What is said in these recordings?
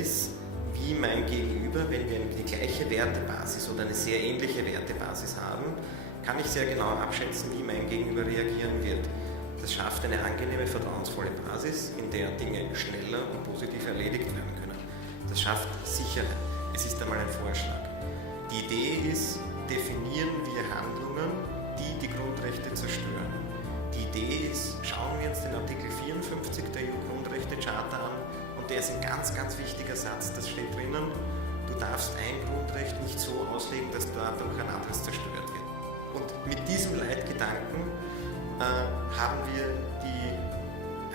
ist, wie mein Gegenüber, wenn wir eine gleiche Wertebasis oder eine sehr ähnliche Wertebasis haben, kann ich sehr genau abschätzen, wie mein Gegenüber reagieren wird. Das schafft eine angenehme, vertrauensvolle Basis, in der Dinge schneller und positiv erledigt werden können. Das schafft Sicherheit. Es ist einmal ein Vorschlag. Die Idee ist, definieren wir Handlungen, die die Grundrechte zerstören. Die Idee ist, schauen wir uns den Artikel 54 der EU-Grundrechtecharta an und der ist ein ganz, ganz wichtiger Satz, das steht drinnen, du darfst ein Grundrecht nicht so auslegen, dass dadurch ein anderes zerstört wird. Und mit diesem Leitgedanken haben wir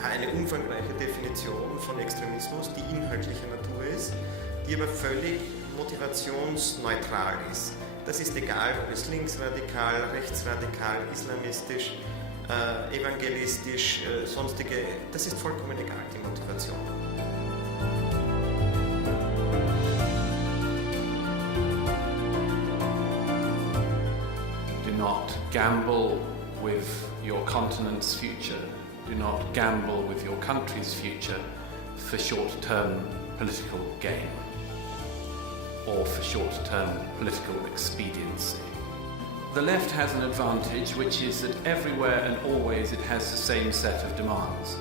eine umfangreiche Definition von Extremismus, die inhaltlicher Natur ist, die aber völlig motivationsneutral ist. Das ist egal, ob es linksradikal, rechtsradikal, islamistisch, evangelistisch, sonstige, das ist vollkommen egal, die Motivation. Do not gamble with your continent's future. Do not gamble with your country's future for short-term political gain or for short-term political expediency. The left has an advantage, which is that everywhere and always it has the same set of demands.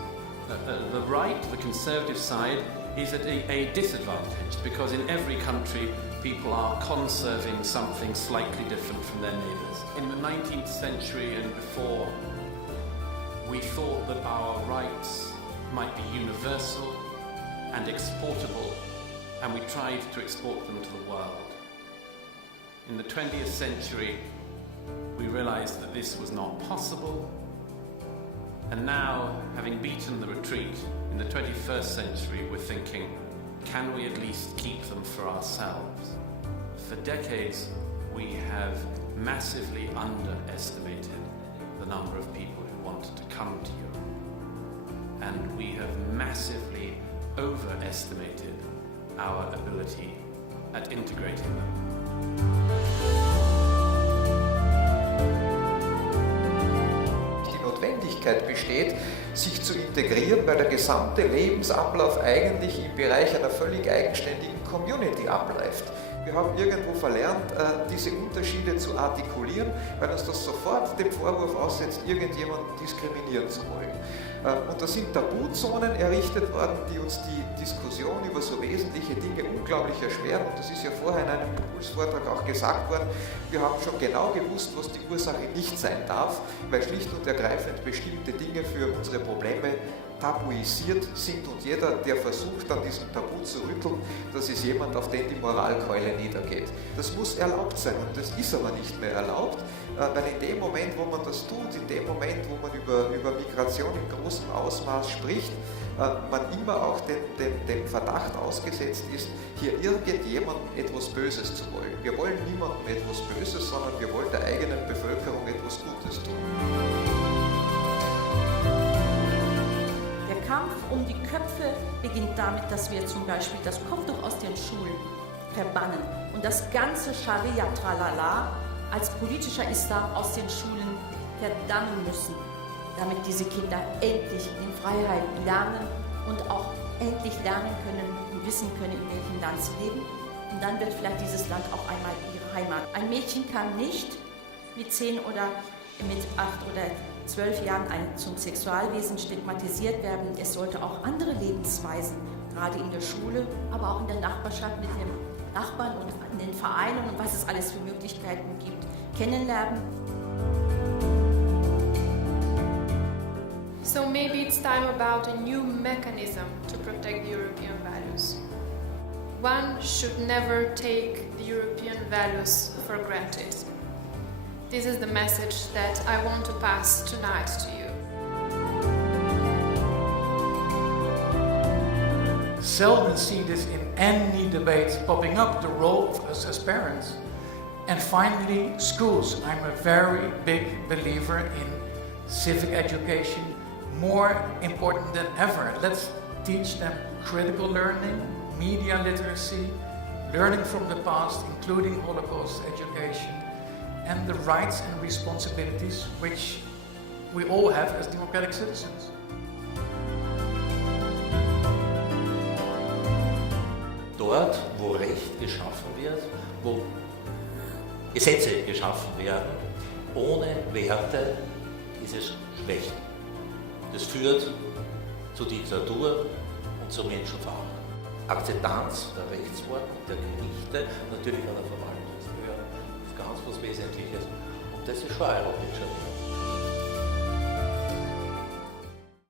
The right, the conservative side, is at a disadvantage because in every country people are conserving something slightly different from their neighbours. In the 19th century and before, we thought that our rights might be universal and exportable, and we tried to export them to the world. In the 20th century, we realized that this was not possible, and now, having beaten the retreat, in the 21st century, we're thinking, can we at least keep them for ourselves? For decades, we have massively underestimated the number of people who want to come to Europe, and we have massively overestimated our ability at integrating them. Die Notwendigkeit besteht, sich zu integrieren, weil der gesamte Lebensablauf eigentlich im Bereich einer völlig eigenständigen Community abläuft. Wir haben irgendwo verlernt, diese Unterschiede zu artikulieren, weil uns das sofort dem Vorwurf aussetzt, irgendjemanden diskriminieren zu wollen. Und da sind Tabuzonen errichtet worden, die uns die Diskussion über so wesentliche Dinge unglaublich erschweren. Und das ist ja vorher in einem Impulsvortrag auch gesagt worden. Wir haben schon genau gewusst, was die Ursache nicht sein darf, weil schlicht und ergreifend bestimmte Dinge für unsere Probleme tabuisiert sind und jeder, der versucht, an diesem Tabu zu rütteln, das ist jemand, auf den die Moralkeule niedergeht. Das muss erlaubt sein und das ist aber nicht mehr erlaubt, weil in dem Moment, wo man das tut, in dem Moment, wo man über Migration in großem Ausmaß spricht, man immer auch dem Verdacht ausgesetzt ist, hier irgendjemandem etwas Böses zu wollen. Wir wollen niemandem etwas Böses, sondern wir wollen der eigenen Bevölkerung etwas Gutes tun. Der Kampf um die Köpfe beginnt damit, dass wir zum Beispiel das Kopftuch aus den Schulen verbannen und das ganze Scharia-Tralala als politischer Islam aus den Schulen verdammen müssen, damit diese Kinder endlich in Freiheit lernen und auch endlich lernen können und wissen können, in welchem Land sie leben. Und dann wird vielleicht dieses Land auch einmal ihre Heimat. Ein Mädchen kann nicht mit 10 oder mit 8 oder 12 Jahren zum Sexualwesen stigmatisiert werden. Es sollte auch andere Lebensweisen, gerade in der Schule, aber auch in der Nachbarschaft mit den Nachbarn und in den Vereinen und was es alles für Möglichkeiten gibt, kennenlernen. So maybe it's time about a new mechanism to protect European values. One should never take the European values for granted. This is the message that I want to pass tonight to you. Seldom see this in any debates popping up, the role of us as parents. And finally, schools. I'm a very big believer in civic education, more important than ever. Let's teach them critical learning, media literacy, learning from the past, including Holocaust education, and the rights and responsibilities which we all have as democratic citizens. dort, wo Recht geschaffen wird, wo Gesetze geschaffen werden, ohne Werte ist es schlecht. Das führt zu Diktatur und zu Menschenverachtung. Akzeptanz der Rechtsordnung, der Gerichte, natürlich auch der Verwaltungsbehörden, ist ganz was Wesentliches. Und das ist schon europäischer Wert.